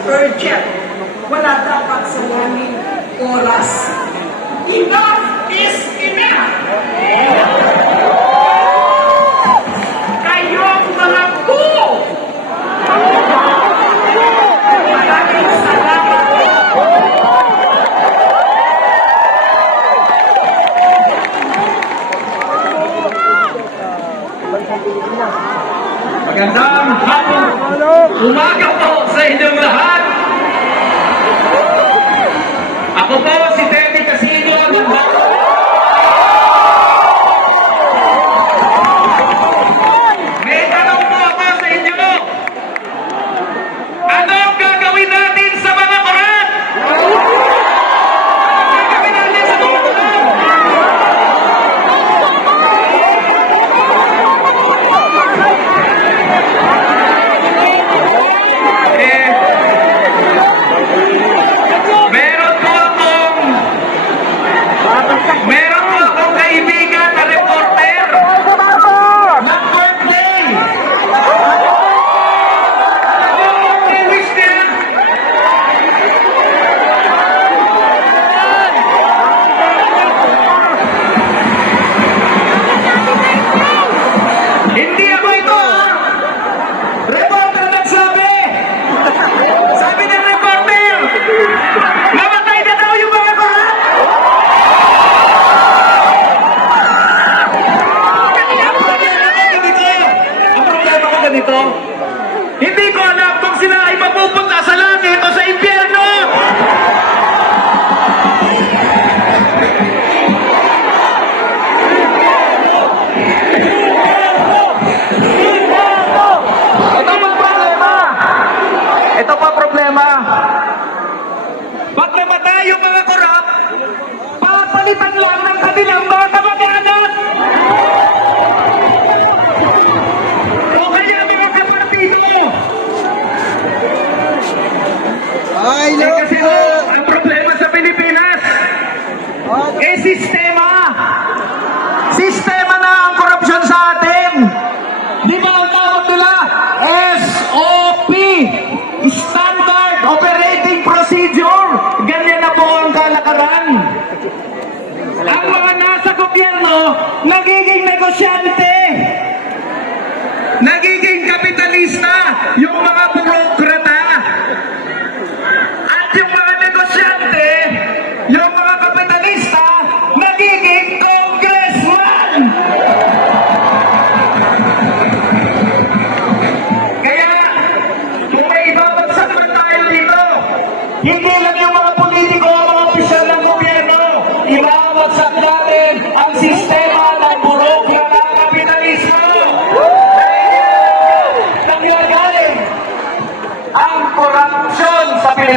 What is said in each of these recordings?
per. Wala dapat sa warning oras. Enough is enough! Magandang hapon. Umaga po sa inyong lahat. Ako po si Teddy Casino. Ang এবং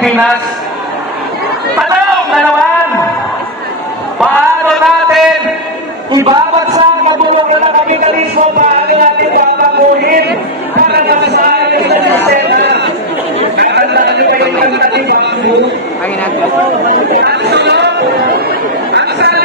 Pilipinas? Tanong na naman! Paano natin ibabagsak ang buwag na kapitalismo? Paano natin babaguhin para nakasahan ng isang sistema? Karandaan nyo kayo ng ating bago. Ang sunod, ang sunod,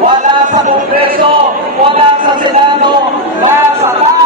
Wala sa Kongreso, wala sa Senado, nasa taong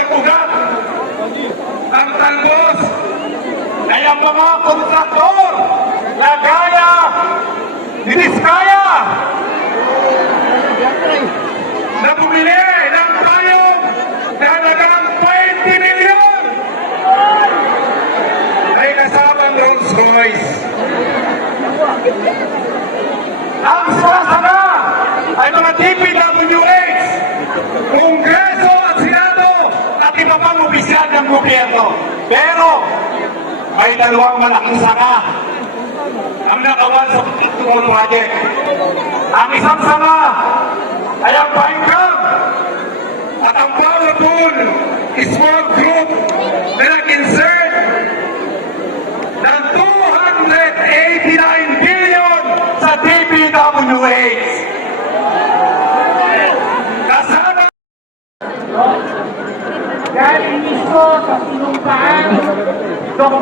hanggang ugat. Ang talbos ay ang mga kontraktor. Na gaya ni Diskaya na bumili ng payong na halagang 20 milyon ay kasamang Rolls Royce. Ang sasama ay mga DPWH, Kongreso at Senado at iba pang opisyal ng gobyerno. Pero may dalawang malaking sanga ang nakawan sa Pagtutuol Project. Ang isang sanga ay ang Bankam at ang powerful small group na nag-insert ng 289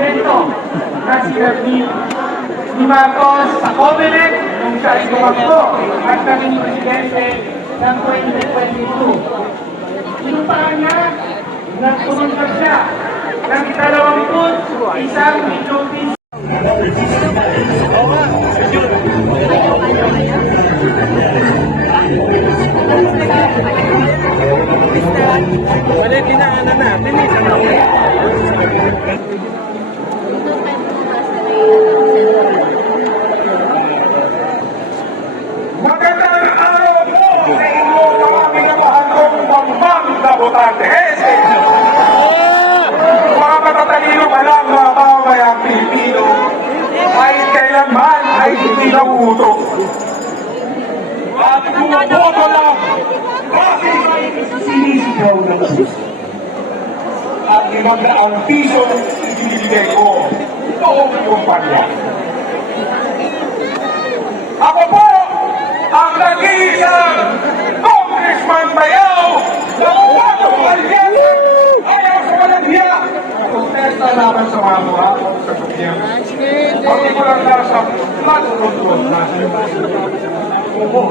dokumento na sinabit ni Marcos sa Comelec nung siya ay tumakbo at naging presidente ng 2022. Sinumpaan niya na pumunta siya ng dalawang isang milyong piso Magandang araw po sa inyo mga minamahal kong mambang na botantes. Mga matatalino pa lang mga kawamayang Pilipino ay kailanman ay hindi nauuto. At bumuboto lang kasi sinisigaw ng gusto. At limandaan piso ibibigay ko noong kumpanya. Ako po ang nag-iisang Congressman Bayaw Protesta laban sa mga mura sa gobyerno. Partikular na sa flood control na Opo,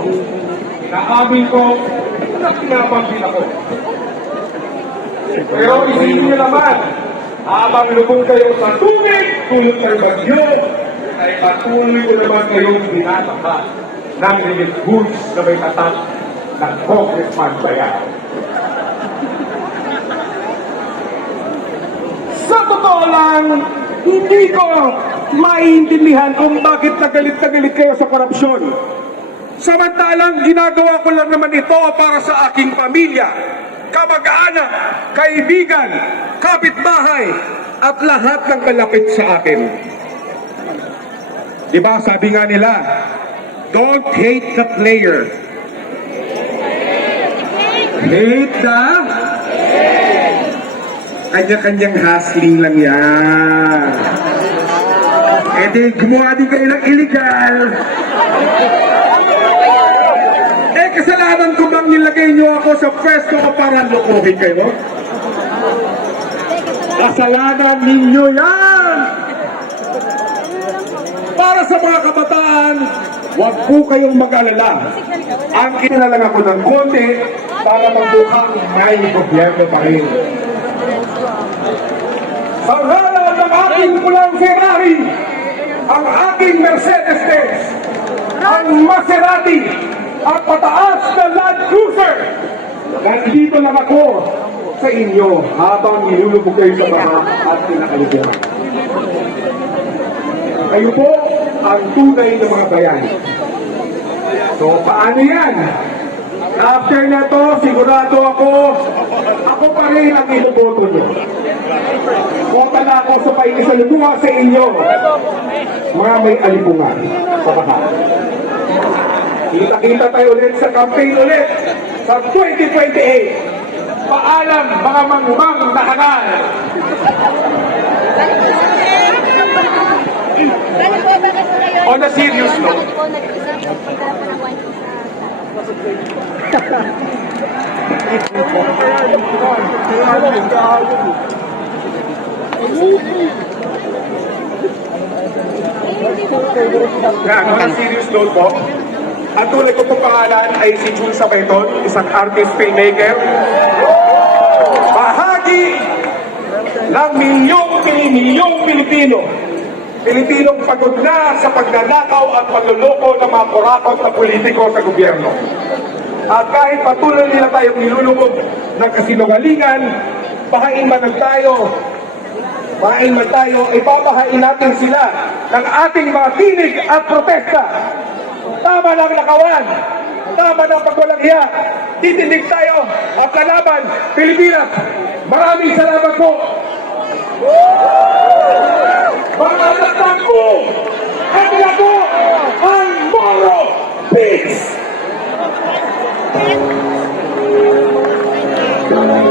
inaamin ko na pinapanggil ako. Pero isipin niyo naman, Habang lubog kayo sa tubig, tulad ng bagyo, ay patuloy ko naman kayong binatapat ng relief goods na may tatak ng Congressman Bayan. Sa totoo lang, hindi ko maiintindihan kung bakit nagalit na galit kayo sa korupsyon. Samantalang ginagawa ko lang naman ito para sa aking pamilya, kamag-anak, kaibigan, kapitbahay, at lahat ng malapit sa akin. Diba sabi nga nila, don't hate the player. Hate the kanya-kanyang hustling lang yan. E di, gumawa din kayo ng illegal. Eh, kasalanan ko bang nilagay niyo ako sa pwesto ko para lokohin kayo? Kasalanan ninyo yan! Para sa mga kabataan, huwag po kayong mag-alala. Ang kinalang ako ng konti para magbukhang may gobyerno pa rin. Sa ngalan ng aking pulang Ferrari, ang aking Mercedes-Benz, ang Maserati, at pataas na Land Cruiser. Nandito lang ako sa inyo habang nilulubog kayo sa baha at pinakaligyan. Kayo po ang tunay ng mga bayan. So, paano yan? After na to, sigurado ako, ako pa rin ang inuboto nyo. Punta na ako sa painisalubunga sa inyo, mga may alipungan sa baha. Kita-kita tayo ulit sa campaign ulit sa 2028. Paalam, mga mangmang na hangal. On a serious note, Yan, on a serious note po, ang tunay ko pong pangalan ay si Jun Sabeton, isang artist filmmaker. Bahagi ng milyong milyong Pilipino. Pilipinong pagod na sa pagnanakaw at pagluloko ng mga kurakot na politiko sa gobyerno. At kahit patuloy nila tayong nilulubog ng kasinungalingan, pahain man tayo, man tayo, ipapahain natin sila ng ating mga tinig at protesta. Tama ng nakawan, tama ng pagwalang hiya, titindig tayo at lalaban, Pilipinas. Maraming salamat po. Mga anak ko, at ako ang Moro Pigs. Simulan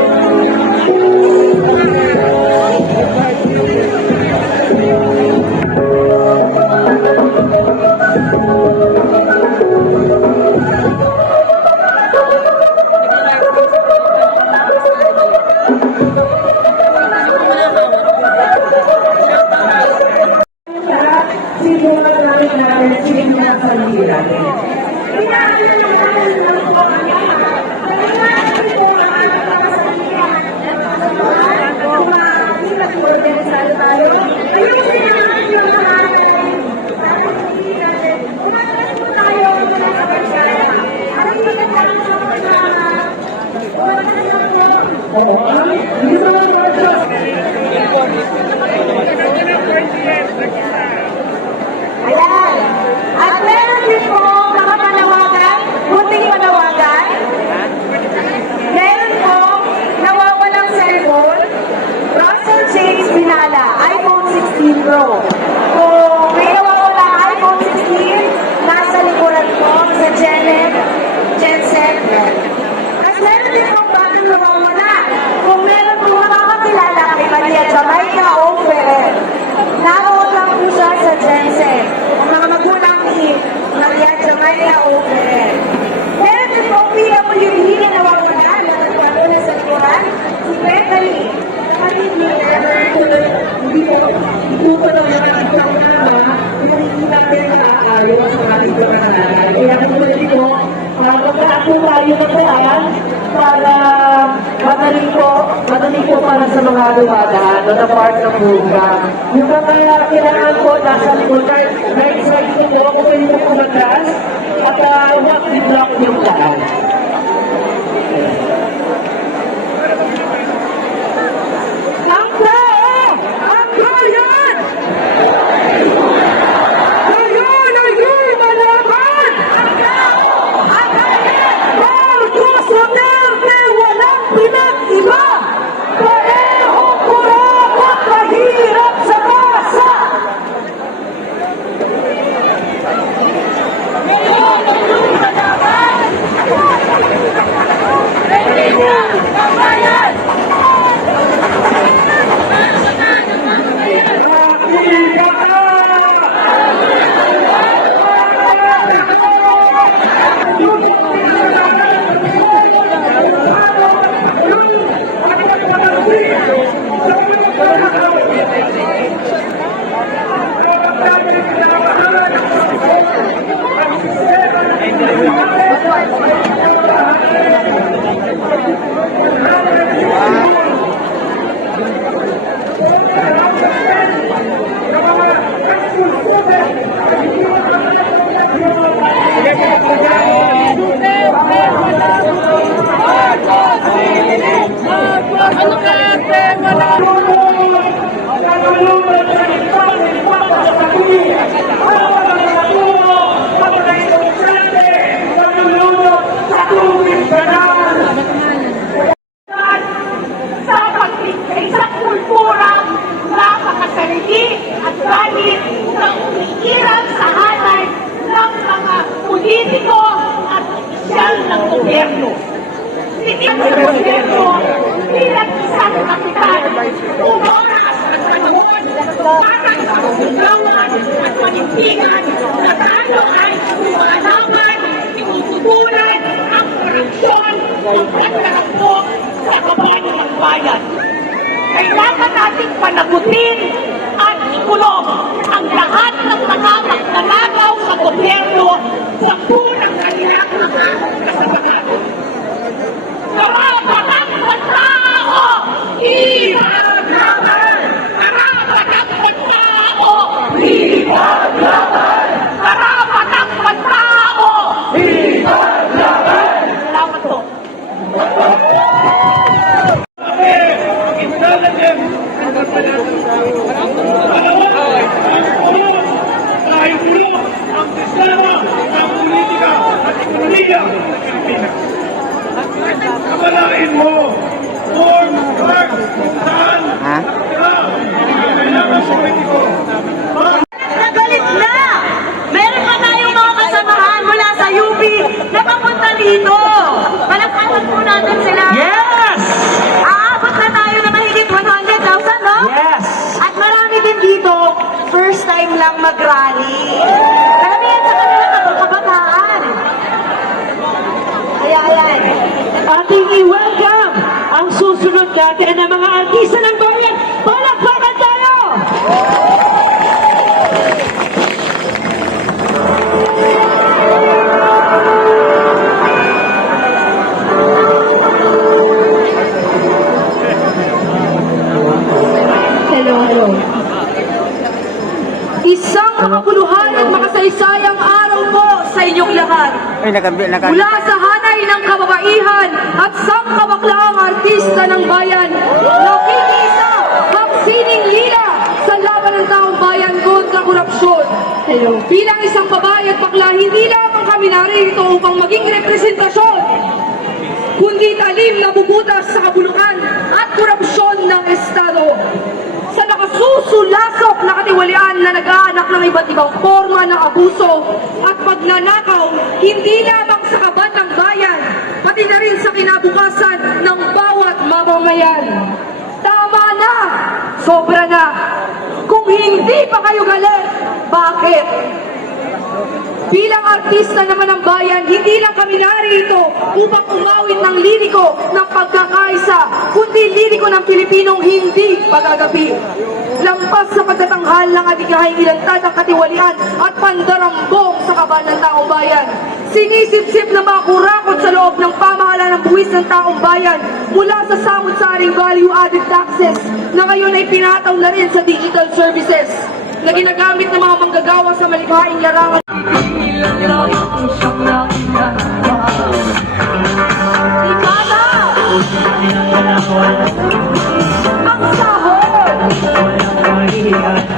hindi po, hindi po lang nakakasang tama kung hindi natin maaayon sa ating kapanalan. Kaya katulad ito, magkakaako tayo na po ah, para madaling po, madaling po para sa mga lumadaan na na part ng buka. Yung mga kailangan po nasa likod, right side po po, kung kayo po kumagas, at uh, walk the block yung daan. nakagambi. Mula sa hanay ng kababaihan at sangkabaklaang artista ng bayan, nakikita ang sining lila sa laban ng taong bayan kontra korupsyon. Bilang isang babae at bakla, hindi lamang kami narito upang maging representasyon, kundi talim na bubutas sa kabulukan at korupsyon ng Estado susulasok na katiwalian na nag-aanak ng iba't ibang forma ng abuso at pagnanakaw hindi lamang sa kabatang bayan, pati na rin sa kinabukasan ng bawat mamamayan. Tama na! Sobra na! Kung hindi pa kayo galit, bakit? Bilang artista naman ng bayan, hindi lang kami narito upang umawit ng liriko ng pagkakaisa, kundi liriko ng Pilipinong hindi pagagabi lampas sa pagtatanghal ng ating kahainilantad ng katiwalian at pandarambong sa kaban ng taong bayan. Sinisip-sip na makurakot sa loob ng pamahalaan ng buwis ng taong bayan mula sa samot-saring value-added taxes na ngayon ay pinataw na rin sa digital services na ginagamit ng mga manggagawa sa malikhaing larangan. Ikata! Mga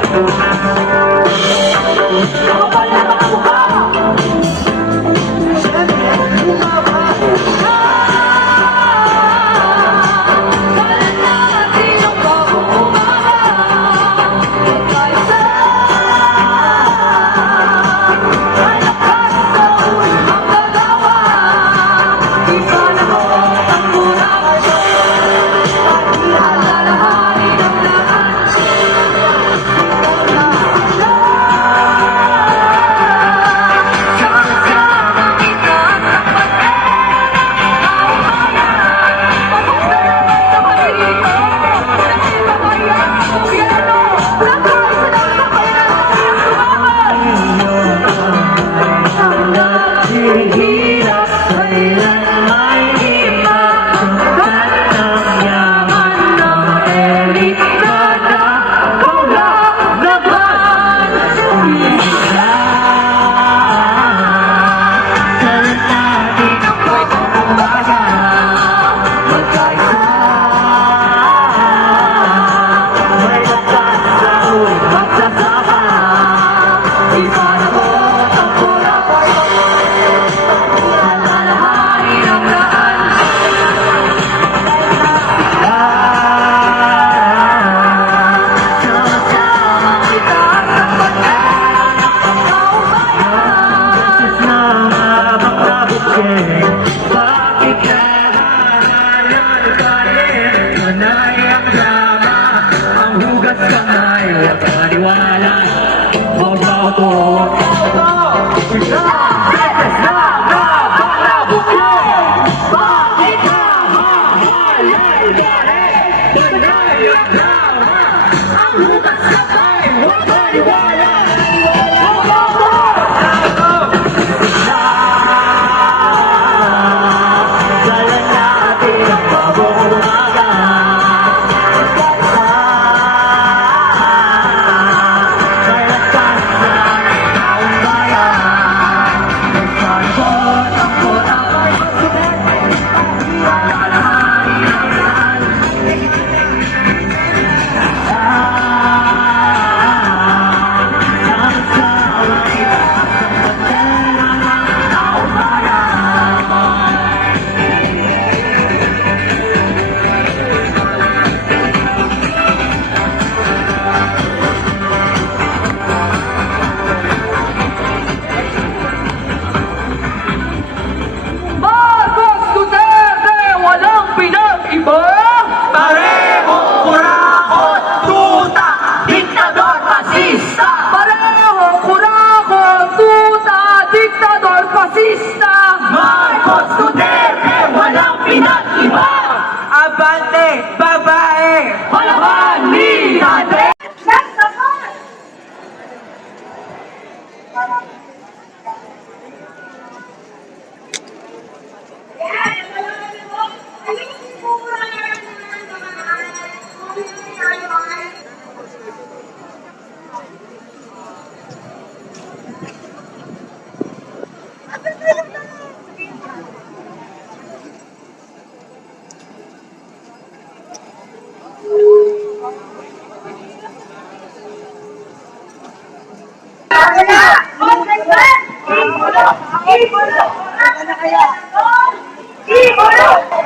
如果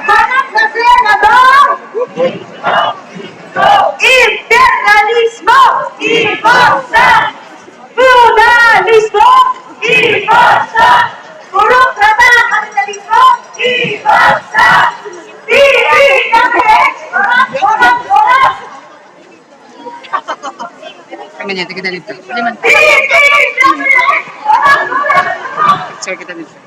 Hanap na senador! Imperialismo! Ibosa! Feudalismo! Ibosa! Burokrata! Kapitalismo! Ibosa! DPWH! Walang oras! Kanya niya, kita dito. DPWH! Walang Check it out.